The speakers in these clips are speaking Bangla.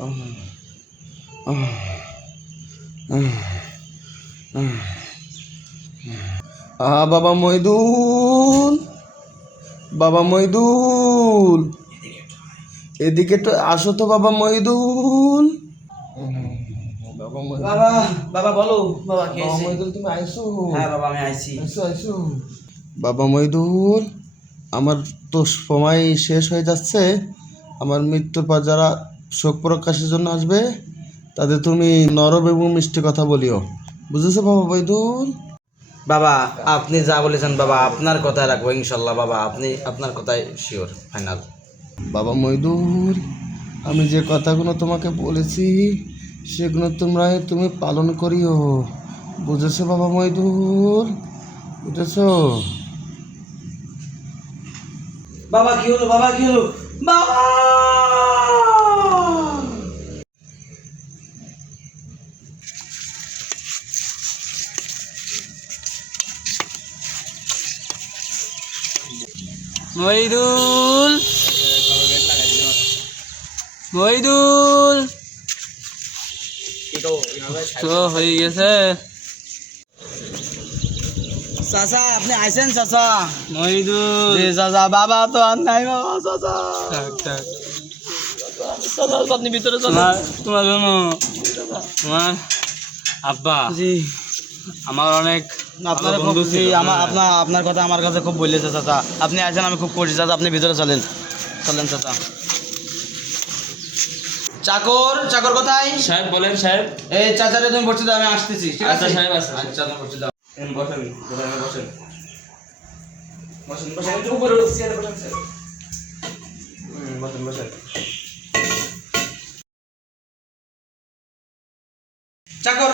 আ বাবা মইদুল বাবা মইদুল এদিকে তো আসো তো বাবা মইদুল বাবা বাবা বলো বাবা কি বাবা মইদুল তুমি হ্যাঁ আমি আইছি বাবা মইদুল আমার তো সময় শেষ হয়ে যাচ্ছে আমার মৃত্যুর পর যারা শোক প্রকাশের জন্য আসবে। তাদের তুমি নরম এবং মিষ্টি কথা বলিও। বুঝেছ বাবা মইদুল বাবা আপনি যা বলেছেন বাবা আপনার কথায় রাখব ইনশাল্লাহ বাবা। আপনি আপনার কথাই শিওর ফাইনাল বাবা মইদুল আমি যে কথাগুলো তোমাকে বলেছি সেগুলো তোমরা তুমি পালন করিও। বুঝেছ বাবা মইদুল বুঝেছ? বাবা কি হলো? বাবা কি হলো? বাবা মইদুল মইদুল তো হয়ে গেছে। চাচা আপনি আইছেন চাচা? মইদুল জি চাচা বাবা তো আর নাই বাবা চাচা। আপনি ভিতরে জন্য তোমার আব্বা জি। আমার অনেক আপনার খুব জি আমার হ্যাঁ। আপনার আপনার কথা আমার কাছে খুব বলেছে চাচা। আপনি আছেন আমি খুব খুশি চাচা। আপনি ভিতরে চলেন। চলেন চাচা। চাকর চাকর কোথায়? সাহেব বলেন সাহেব। এই চাচারে তুমি বসে দাও আমি আসতেছি ঠিক আচ্ছা, আছে? সাহেব, আচ্ছা। আচ্ছা তুমি বসে দাও। বসেন বসেন বসেন। বসেন উপরে চেয়ারে বসেন স্যার। বসেন বসেন। চাকর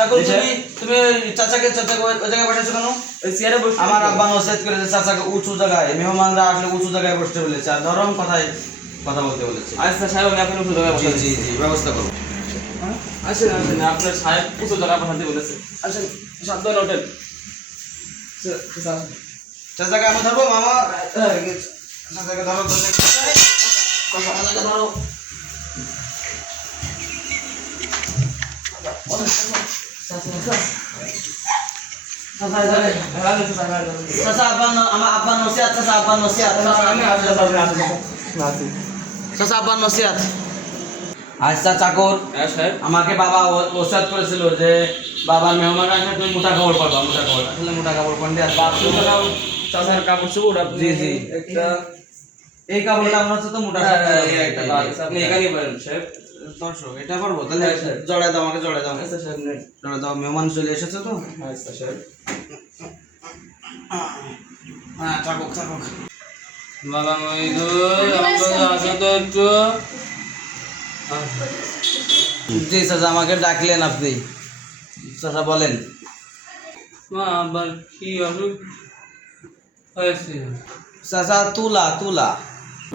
তুমি তুমি চাচাকে চাচাকে ওই জায়গায় বসেছো কেন? ওই চেয়ারে বসে আমার আব্বা নসিহত করেছে চাচাকে উঁচু জায়গায় মেহমানরা আসলে উঁচু জায়গায় বসতে বলেছে আর নরম কথায় কথা বলতে বলেছে। আচ্ছা সাহেব আমি আপনার উঁচু জায়গায় বসে জি জি ব্যবস্থা করো। আসেন আসেন। আপনার সাহেব উঁচু জায়গায় বসাতে বলেছে। আসেন সাবধান ওঠেন চাচাকে আমি ধরবো মামা? চাচাকে ধরো ধরে। চাচাকে ধরো। এখানে। চাচা আচ্ছা চাকর হ্যাঁ আমাকে বাবা ও- ওস্তাদ করেছিল যে বাবার মেহমান আসলে তুমি মোটা কাপড় পাবা মোটা কাপড় আসলে মোটা কাপড় কোনটা চাচার কাপড় চোপড় জি, জি। একটা এই কাপড়টা আমার হচ্ছে তো মোটা হ্যাঁ, এখানেই পারেন সাহেব দর্শক এটা পারব তাহলে হ্যাঁ, স্যার। জড়াই দাও আমাকে জড়াই দাও। আচ্ছা নেন। জড়াই দাও মেহমান চলে এসেছে তো? আচ্ছা সাহেব হ্যাঁ থাকুক থাকুক। বাবা মহিদুল আসো তো একটু। জি চাচা আমাকে ডাকলেন আপনি। চাচা বলেন। মা আবার কি অসুখ হয়েছে? চাচা তুলা তুলা।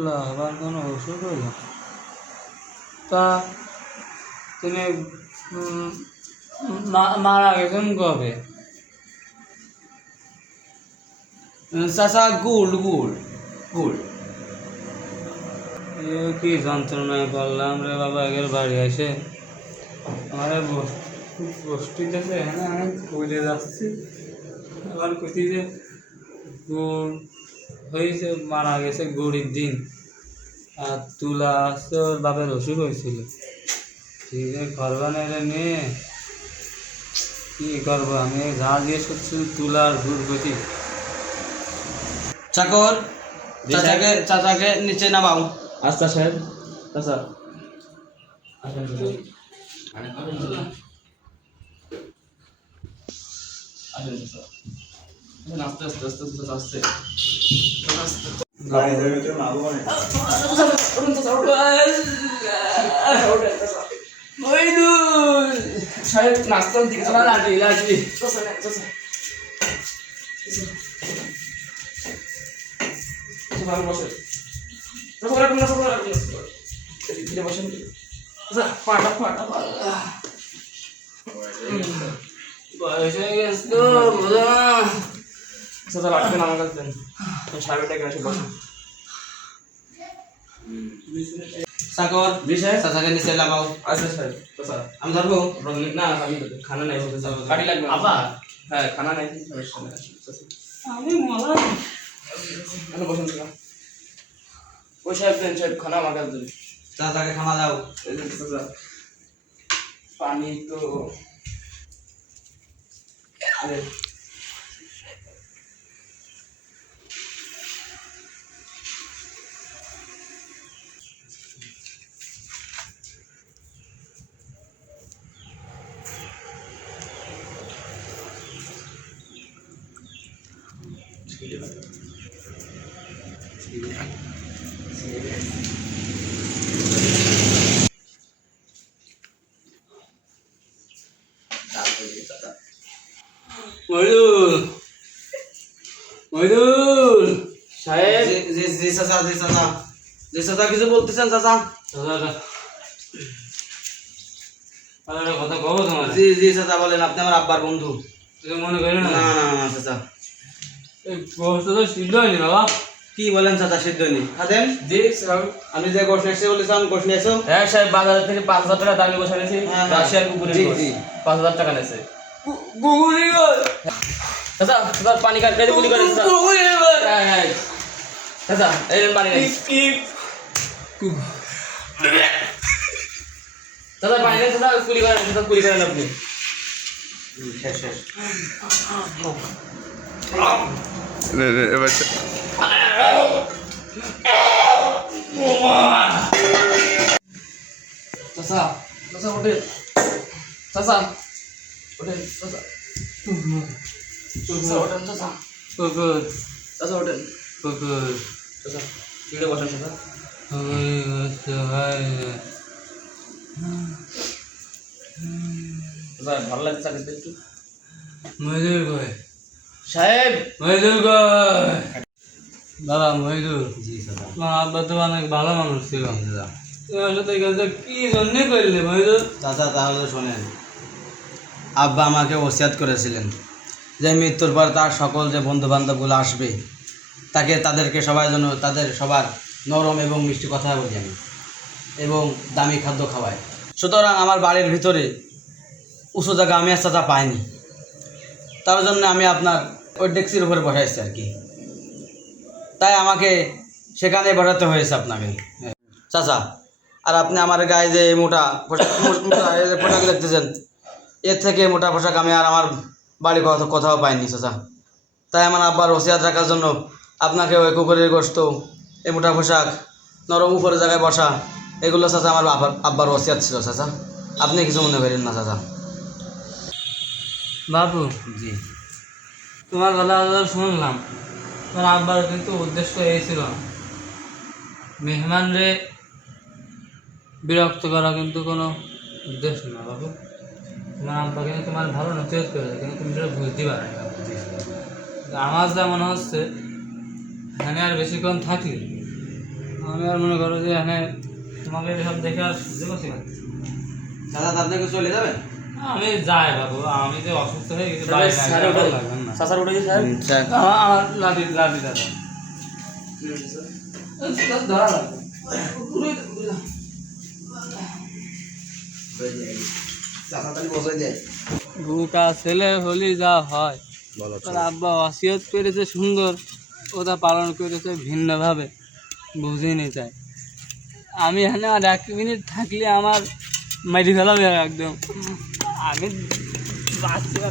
না, আবার কোনো অসুখ হলো? তা উম, মারা গেছেন কবে? চাচা গুড় গুড় এ কি যন্ত্রণায় করলাম রে বাবা এগের বাড়ি এসে আমারে বসতিতেছে হ্যাঁ আমি ঘুরে যাচ্ছি আবার কইছি যে গুড় হয়েছে মারা গেছে গুড়ির দিন। আর তুলা আসছে ওর বাপের অসুখ হয়েছিল। ঠিক আছে ঘর বানাইলে নিয়ে কি করব? আমি যা দিয়ে করছি তুলা আর গুড় চাকর চাচাকে চাচাকে নিচে নামাও। আচ্ছা সাহেব আচ্ছা। আস্তে আস্তে আস্তে আস্তে আস্তে। নাস্তার দিকে চলা লাঠি লাঠি ভালো বসে বসেন পাটা পাটা পাটা বয়স হয়ে গেছে তো বোঝো আচ্ছা তাহলে আটকেন আমার কাছে দেন এখানে এসে বসেন সাকর সাহেব চাচাকে নিচে লাগাও আচ্ছা সাহেব তো স্যার। আমি ধরবো? না আমি খানা নাই বলতে চাও। কাটি লাগবে। আবার? হ্যাঁ খানা নাই সমস্যা নাই। আমি মজা আমি বসুন স্যার ওই সাহেব দেন সাহেব খানা আমার কাছে দেন। চাচাকে দাও। স্যার। পানি তো আরে মইদুল মইদুল সাহেব। জি জি চাচা জি চাচা। জি চাচা কিছু বলতেছেন চাচা? কথা কব তোমার। জি জি চাচা বলেন আপনি আমার আব্বার বন্ধু। মনে করি না? না না না চাচা। এই সিদ্ধ হয়নি বাবা। কি বলেন চাচা সিদ্ধ নেই খাদেন জি আমি যে গোশ নিয়ে এসে বলেছিলাম গোশ নিয়ে এসো হ্যাঁ সাহেব বাজার থেকে পাঁচ হাজার টাকা দামি বসে নিয়েছি হ্যাঁ, হ্যাঁ। রাশিয়ার কুকুরের গোশ। পাঁচ হাজার টাকা নিয়েছে চাচা চাচা পানি কাট এই যে গুলি করে হ্যাঁ হ্যাঁ। চাচা এই পানি নেই চাচা পানি নেই চাচা কুলি করেন চাচা কুলি করেন আপনি। শেষ শেষ। চাচা চাচা ওঠেন। চাচা ওঠেন চাচা। চাচা ওঠেন চাচা। কুকুর চাচা ওঠেন। কুকুর চাচা ঠিক বসেন চাচা। ভালো লাগছে একটু? মজুর কয় সাহেব! মজুর কয় দাদা মজুর জি তোমার আব্বা তো অনেক ভালো মানুষ ছিল। সাথে কি জন্য করলে চাচা তাহলে শোনেন আব্বা আমাকে ওসিয়াত করেছিলেন যে মৃত্যুর পর তার সকল যে বন্ধু বান্ধবগুলো আসবে তাকে তাদেরকে সবাই যেন তাদের সবার নরম এবং মিষ্টি কথা বলি আমি এবং দামি খাদ্য খাওয়াই সুতরাং আমার বাড়ির ভিতরে উঁচু জায়গা আমি আর পাইনি। তার জন্য আমি আপনার ওই ডেক্সির উপরে বসাইছি আর কি। তাই আমাকে সেখানে বসাতে হয়েছে আপনাকে। চাচা আর আপনি আমার গায়ে যে মোটা পোশাক পোশাক দেখতেছেন এর থেকে মোটা পোশাক আমি আর আমার বাড়ি কোথাও কোথাও পাইনি চাচা। তাই আমার আব্বার ওসিয়াত রাখার জন্য আপনাকে ওই কুকুরের গোস্ত এই মোটা পোশাক নরম উপরে জায়গায় বসা এগুলো চাচা আমার আব্বার আব্বার ওসিয়াত ছিল চাচা। আপনি কিছু মনে করেন না চাচা। বাবু জি। তোমার গলা শুনলাম তোমার আব্বার কিন্তু উদ্দেশ্য এই ছিল। মেহমানরে বিরক্ত করা কিন্তু কোনো উদ্দেশ্য না, বাবু তোমার আব্বা কিন্তু তোমার ভালো নচিহত করেছে, কিন্তু তুমি সেটা বুঝতে পারো আমার যা মনে হচ্ছে, এখানে আর বেশিক্ষণ থাকি আমি আর মনে করো যে এখানে তোমাকে সব দেখে আর সহ্য করতে পারছি না। চাচা কি চলে যাবেন আমি যাই বাবু আমি যে অসুস্থ হয়ে গেছি স্যার, ভালো ওটা- লাগবে না। চাচার উঠে স্যার। আমার আমার লাঠি লাঠি দাদা। ধরা লাগবে চাচা তাহলে বসে যায় বুকা ছেলে হলি যা হয়। তার আব্বা অসিয়ত করেছে সুন্দর ওটা পালন করেছে ভিন্নভাবে বুঝিনি চাই আমি এখানে আর এক মিনিট থাকলে আমার মারি ফেলাম একদম। عامل بعد كده